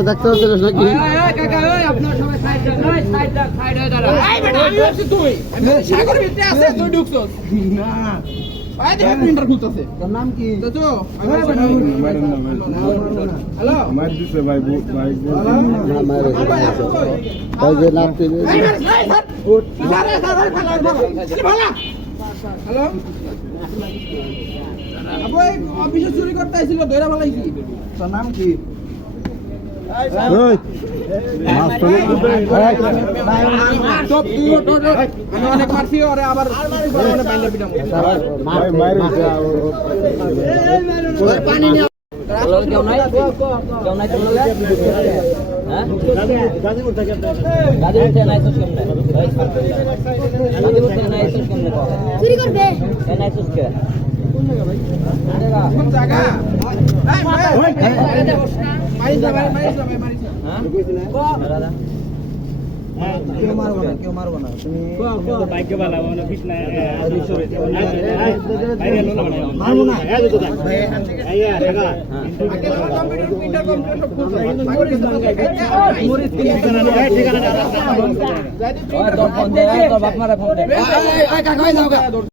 দেখতে পাচ্ছিস নাকি? নাম কি? অফিসে চুরি করতে আইছিল ধরে বলাইছি। তোর নাম কি? অনেক মারছি ওরে আবার পানি নিয়ে কেউ নাই গাজীপুর থেকে নাইছস কেমনে গাজীপুর থেকে নাইছস কেমনে চুরি করবে নাইছস কে কোন জায়গা এই মারিস না হ্যাঁ কেউ মারবো না তুমি বাইকে বালা মানে পিছনা মারবো না আইয়া টাকা কম্পিউটার মরিস ঠিকানা ঠিকানা বাপ মারা ফোন দে এই কাকা যাও